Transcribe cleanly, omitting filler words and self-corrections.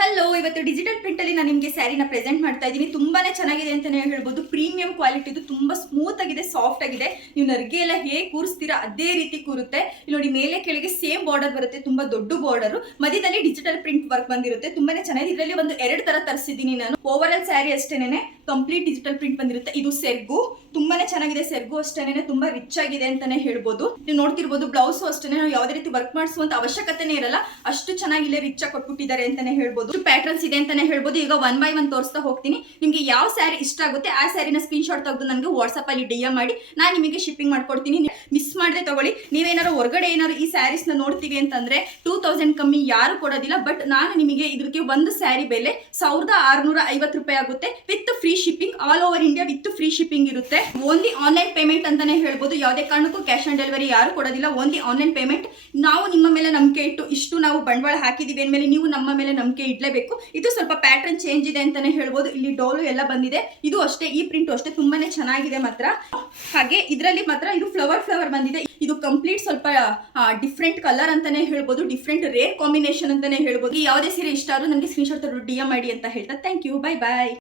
Hello, ಇವತ್ತು digital print ಅಲ್ಲಿ ನಾನು ನಿಮಗೆ ಸ್ಯಾರಿನ ಪ್ರೆಸೆಂಟ್ ಮಾಡ್ತಾ ಇದ್ದೀನಿ. ತುಂಬಾನೇ ಚೆನ್ನಾಗಿದೆ ಅಂತಾನೆ ಹೇಳ್ಬೋದು. ಪ್ರೀಮಿಯಂ ಕ್ವಾಲಿಟಿದು, ತುಂಬಾ ಸ್ಮೂತ್ ಆಗಿದೆ, ಸಾಫ್ಟ್ ಆಗಿದೆ. ನೀವು ನರ್ಗೆ ಎಲ್ಲ ಹೇಗೆ ಕೂರಿಸ್ತೀರಾ ಅದೇ ರೀತಿ ಕೂರುತ್ತೆ. ಇಲ್ಲಿ ನೋಡಿ, ಮೇಲೆ ಕೆಳಗೆ ಸೇಮ್ ಬಾರ್ಡರ್ ಬರುತ್ತೆ, ತುಂಬಾ ದೊಡ್ಡ ಬಾರ್ಡರ್. ಮಧ್ಯದಲ್ಲಿ ಡಿಜಿಟಲ್ ಪ್ರಿಂಟ್ ವರ್ಕ್ ಬಂದಿರುತ್ತೆ. ತುಂಬಾನೇ ಚೆನ್ನಾಗಿದೆ. ಇದರಲ್ಲಿ ಒಂದು 2 ತರ ತರಿಸಿದ್ದೀನಿ ನಾನು. ಓವರ್ ಆಲ್ ಸ್ಯಾರಿ ಅಷ್ಟೇನೆ ಕಂಪ್ಲೀಟ್ ಡಿಜಿಟಲ್ ಪ್ರಿಂಟ್ ಬಂದಿರುತ್ತೆ. ಇದು ಸೆರ್ಗು, ತುಂಬಾನೇ ಚೆನ್ನಾಗಿದೆ. ಸೆರ್ಗು ಅಷ್ಟೇನೆ ತುಂಬಾ ರಿಚ್ ಆಗಿದೆ ಅಂತಾನೆ ಹೇಳ್ಬೋದು. ನೀವು ನೋಡ್ತಿರ್ಬೋದು, ಬ್ಲೌಸ್ ಅಷ್ಟೇನೆ ನಾವು ಯಾವುದೇ ರೀತಿ ವರ್ಕ್ ಮಾಡಿಸುವಂತ ಅವಶ್ಯಕತೆನೇ ಇರಲ್ಲ, ಅಷ್ಟು ಚೆನ್ನಾಗಿ ರಿಚ್ ಆಗಿ ಕೊಟ್ಬಿಟ್ಟಿದ್ದಾರೆ ಅಂತಾನೆ ಹೇಳ್ಬೋದು. ಪ್ಯಾಟರ್ನ್ಸ್ ಇದೆ ಅಂತಾನೆ ಹೇಳ್ಬೋದು. ಈಗ 1 by 1 ತೋರಿಸ್ತಾ ಹೋಗ್ತೀನಿ. ನಿಮ್ಗೆ ಯಾವ ಸ್ಯಾರಿ ಇಷ್ಟ ಆಗುತ್ತೆ ಆ ಸ್ಯಾರಿನ ಸ್ಕ್ರೀನ್ ಶಾಟ್ ತೆಗೆದು ನನಗೆ ವಾಟ್ಸ್ಆಪ್ ಅಲ್ಲಿ DM ಮಾಡಿ, ನಾನು ನಿಮಗೆ ಶಿಪ್ಪಿಂಗ್ ಮಾಡ್ಕೊಡ್ತೀನಿ. ಮಿಸ್ ಮಾಡದೆ ತಗೊಳ್ಳಿ. ನೀವೇನಾದ್ರು ಹೊರಗಡೆ ಏನಾದ್ರು ಈ ಸ್ಯಾರೀಸ್ ನ ನೋಡ್ತೀವಿ ಅಂತಂದ್ರೆ 2000 ಕಮ್ಮಿ ಯಾರು ಕೊಡೋದಿಲ್ಲ. ಬಟ್ ನಾನು ನಿಮಗೆ ಇದಕ್ಕೆ ಒಂದು ಸ್ಯಾರಿ ಬೆಲೆ 1650 ರೂಪಾಯಿ ಆಗುತ್ತೆ, with free shipping. All over India with free shipping ಇರುತ್ತೆ. ಓನ್ಲಿ ಆನ್ಲೈನ್ ಪೇಮೆಂಟ್ ಅಂತಾನೆ ಹೇಳ್ಬೋದು. ಯಾವುದೇ ಕಾರಣಕ್ಕೂ ಕ್ಯಾಶ್ ಆನ್ ಡೆಲಿವರಿ ಯಾರು ಕೊಡೋದಿಲ್ಲ, ಓನ್ಲಿ ಆನ್ಲೈನ್ ಪೇಮೆಂಟ್. ನಾವು ನಿಮ್ಮ ಮೇಲೆ ನಂಬಿಕೆ ಇಟ್ಟು ಇಷ್ಟು ನಾವು ಬಂಡವಾಳ ಹಾಕಿದೀವಿ ಅಂದಮೇಲೆ ನೀವು ನಮ್ಮ ಮೇಲೆ ನಂಬಿಕೆ ಇಡ್ಲೇಬೇಕು. ಇದು ಸ್ವಲ್ಪ ಪ್ಯಾಟರ್ನ್ ಚೇಂಜ್ ಇದೆ ಅಂತಾನೆ ಹೇಳ್ಬೋದು. ಇಲ್ಲಿ ಡೋಲು ಎಲ್ಲ ಬಂದಿದೆ. ಇದು ಅಷ್ಟೇ, ಈ ಪ್ರಿಂಟ್ ಅಷ್ಟೇ ತುಂಬಾನೇ ಚೆನ್ನಾಗಿದೆ ಮಾತ್ರ. ಹಾಗೆ ಇದರಲ್ಲಿ ಮಾತ್ರ ಇದು ಫ್ಲವರ್ ಬಂದಿದೆ. ಇದು ಕಂಪ್ಲೀಟ್ ಸ್ವಲ್ಪ ಡಿಫ್ರೆಂಟ್ ಕಲರ್ ಅಂತಾನೆ ಹೇಳ್ಬೋದು, ಡಿಫ್ರೆಂಟ್ ರೇರ್ ಕಾಂಬಿನೇಷನ್ ಅಂತಾನೆ ಹೇಳ್ಬೋದು. ಯಾವುದೇ ಸೀರೆ ಇಷ್ಟ ಆದ್ರೂ ನನಗೆ ಸ್ಕ್ರೀನ್ ಶಾಟ್ DM ಮಾಡಿ ಅಂತ ಹೇಳ್ತಾ ಥ್ಯಾಂಕ್ ಯು, ಬೈ ಬಾಯ್.